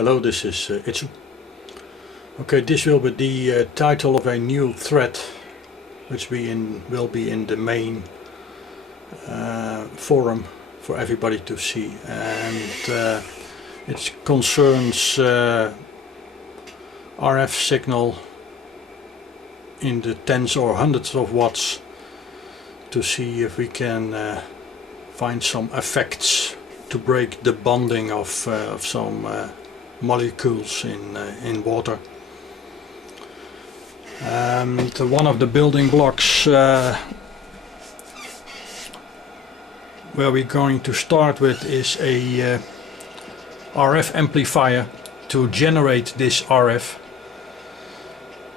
Hello, this is Itsu. Okay, this will be the title of a new thread which will be in the main forum for everybody to see, and it concerns RF signal in the tens or hundreds of watts, to see if we can find some effects to break the bonding of some molecules in water. And one of the building blocks where we're going to start with is a RF amplifier to generate this RF,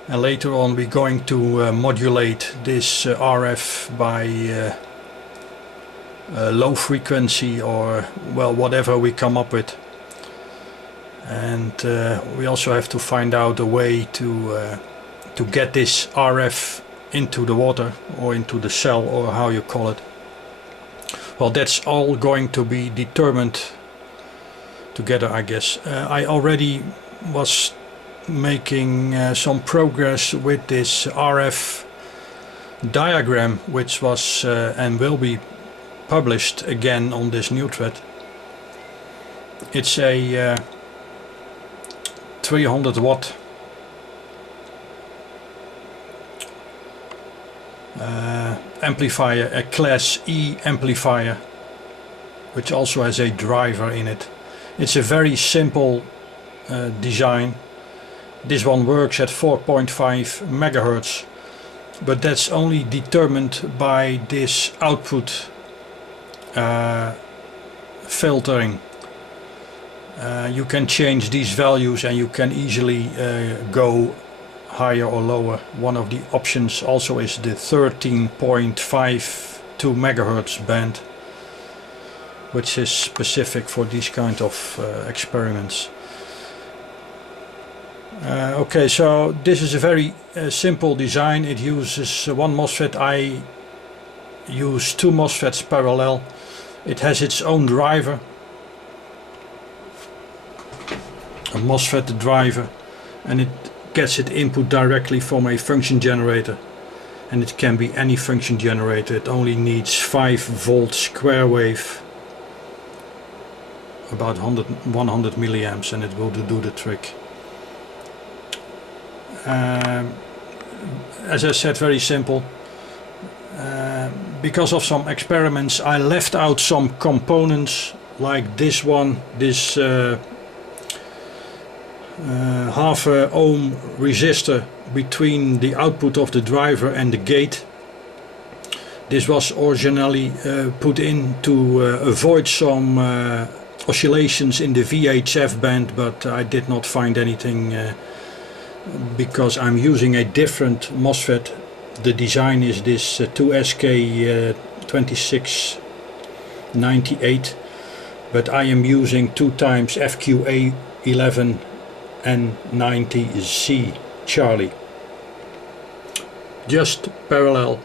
and later on we're going to modulate this RF by low frequency, or well, whatever we come up with. And we also have to find out a way to get this RF into the water, or into the cell, or how you call it. Well, that's all going to be determined together, I guess. I already was making some progress with this RF diagram, which was and will be published again on this new thread. It's a 300 watt amplifier, a class E amplifier, which also has a driver in it. It's a very simple design. This one works at 4.5 megahertz, but that's only determined by this output filtering. You can change these values, and you can easily go higher or lower. One of the options also is the 13.52 megahertz band, which is specific for these kind of experiments. Okay, so this is a very simple design. It uses one MOSFET. I use two MOSFETs parallel. It has its own driver, a MOSFET driver, and it gets its input directly from a function generator, and it can be any function generator. It only needs 5 volt square wave, about 100 milliamps, and it will do the trick. As I said, very simple. Because of some experiments, I left out some components, like this one, this half ohm resistor between the output of the driver and the gate. This was originally put in to avoid some oscillations in the VHF band, but I did not find anything because I'm using a different MOSFET. The design is this 2SK2698, but I am using 2 times FQA11 and 90Z Charlie, just parallel,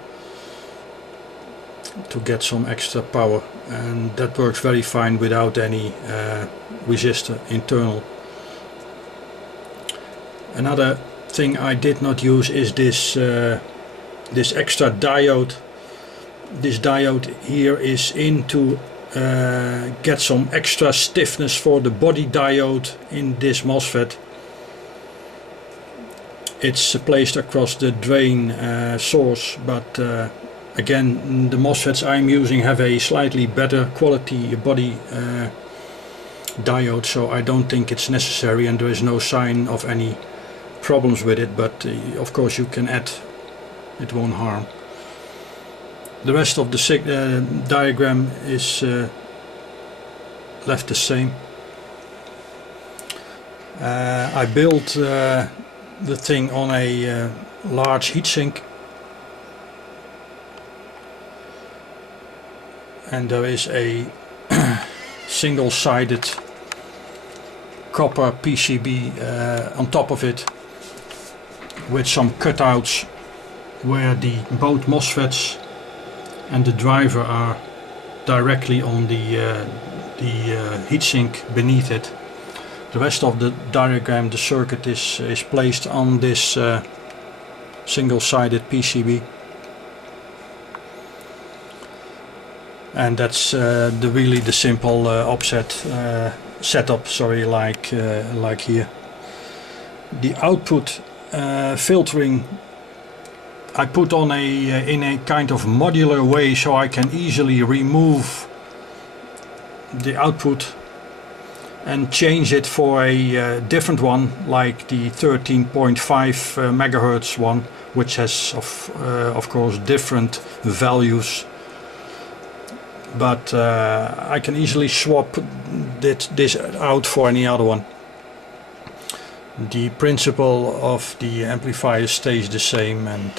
to get some extra power, and that works very fine without any resistor internal. Another thing I did not use is this this extra diode. This diode here is in to get some extra stiffness for the body diode in this MOSFET. It's placed across the drain source, but again, the MOSFETs I'm using have a slightly better quality body diode, so I don't think it's necessary, and there is no sign of any problems with it, but of course you can add, it won't harm. The rest of the diagram is left the same. I built the thing on a large heatsink, and there is a single-sided copper PCB on top of it, with some cutouts where both MOSFETs and the driver are directly on the heatsink beneath it. The rest of the diagram, the circuit is placed on this single-sided PCB, and that's really the simple offset setup. Sorry, like here. The output filtering I put on in a kind of modular way, so I can easily remove the output and change it for a different one, like the 13.5 megahertz one, which has of course different values, but I can easily swap this out for any other one. The principle of the amplifier stays the same, and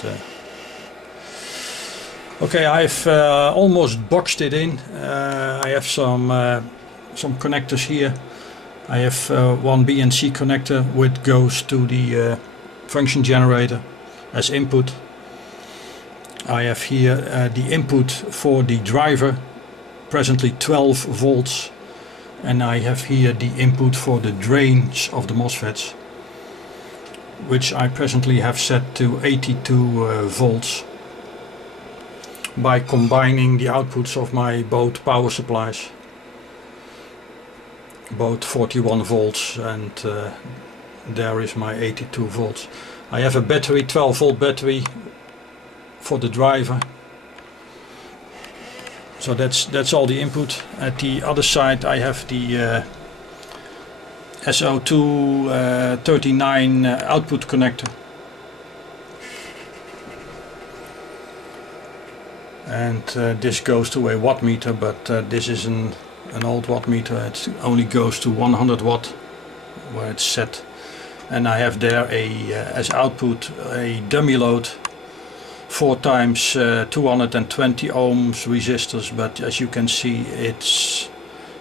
okay, I've almost boxed it in. I have some connectors here. I have one BNC connector which goes to the function generator as input. I have here the input for the driver, presently 12 volts, and I have here the input for the drains of the MOSFETs, which I presently have set to 82 volts by combining the outputs of my both power supplies, both 41 volts, and there is my 82 volts. I have a battery, 12 volt battery for the driver, so that's all the input. At the other side I have the SO239 output connector, and this goes to a watt meter, but this is an old watt meter. It only goes to 100 watt where it's set, and I have there as output a dummy load 4 times 220 ohms resistors, but as you can see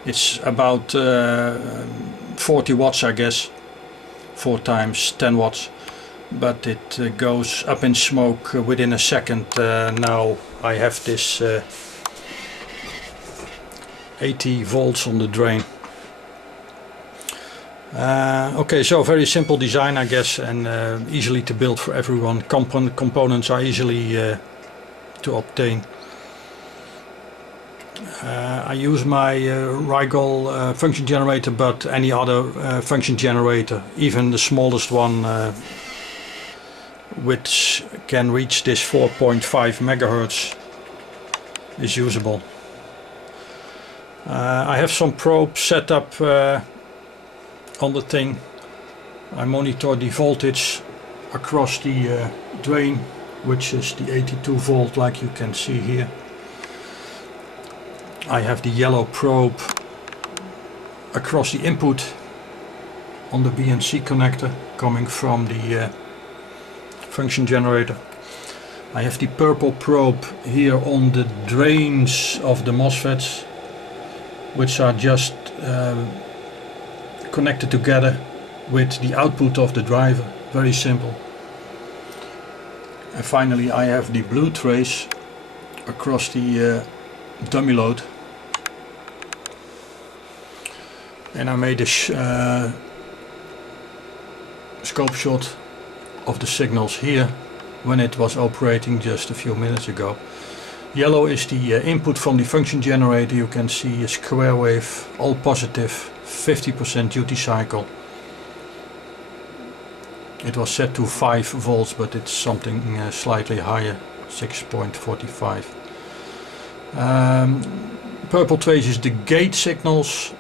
it's about 40 watts, I guess, 4 times 10 watts, but it goes up in smoke within a second. Now I have this 80 volts on the drain. Okay, so very simple design, I guess, and easily to build for everyone. Components are easily to obtain. I use my Rigol function generator, but any other function generator, even the smallest one, which can reach this 4.5 megahertz, is usable. I have some probes set up on the thing. I monitor the voltage across the drain, which is the 82 volt, like you can see here. I have the yellow probe across the input on the BNC connector coming from the function generator. I have the purple probe here on the drains of the MOSFETs, which are just connected together with the output of the driver. Very simple. And finally I have the blue trace across the dummy load, and I made a scope shot of the signals here when it was operating just a few minutes ago. Yellow is the input from the function generator. You can see a square wave, all positive, 50% duty cycle. It was set to 5 volts, but it's something slightly higher, 6.45. Purple trace is the gate signals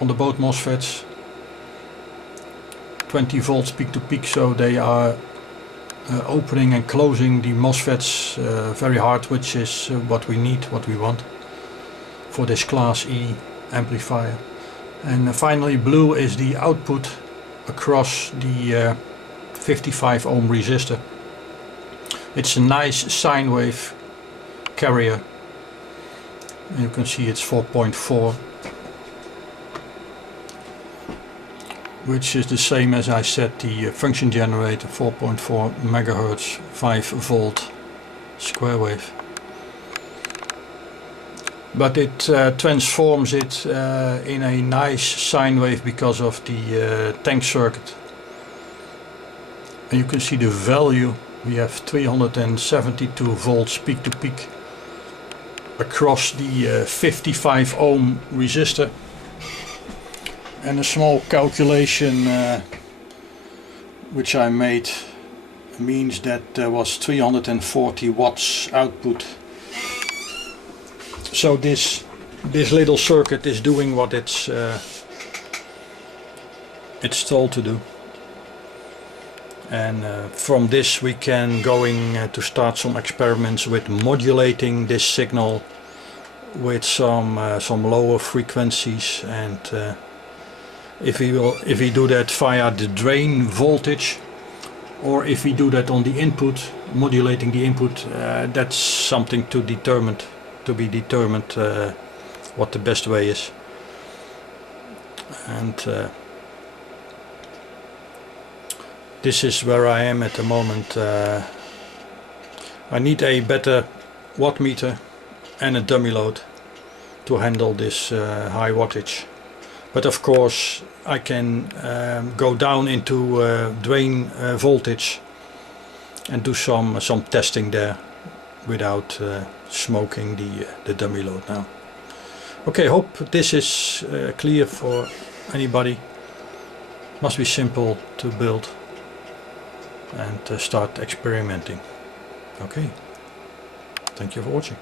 on the both MOSFETs, 20 volts peak to peak, so they are opening and closing the MOSFETs very hard, which is what we need, what we want for this class E amplifier. And finally blue is the output across the 55 ohm resistor. It's a nice sine wave carrier. You can see it's 4.4, which is the same as I set the function generator, 4.4 megahertz, 5 volt square wave. but it transforms it in a nice sine wave because of the tank circuit. And you can see the value. We have 372 volts peak to peak across the 55 ohm resistor. And a small calculation which I made means that there was 340 watts output. So this little circuit is doing what it's told to do. And from this we can to start some experiments with modulating this signal with some lower frequencies, and if we do that via the drain voltage, or if we do that on the input, modulating the input, that's something to be determined what the best way is. And this is where I am at the moment. I need a better watt meter and a dummy load to handle this high wattage. But of course I can go down into drain voltage and do some testing there without smoking the dummy load now. Okay, hope this is clear for anybody. Must be simple to build and start experimenting. Okay, thank you for watching.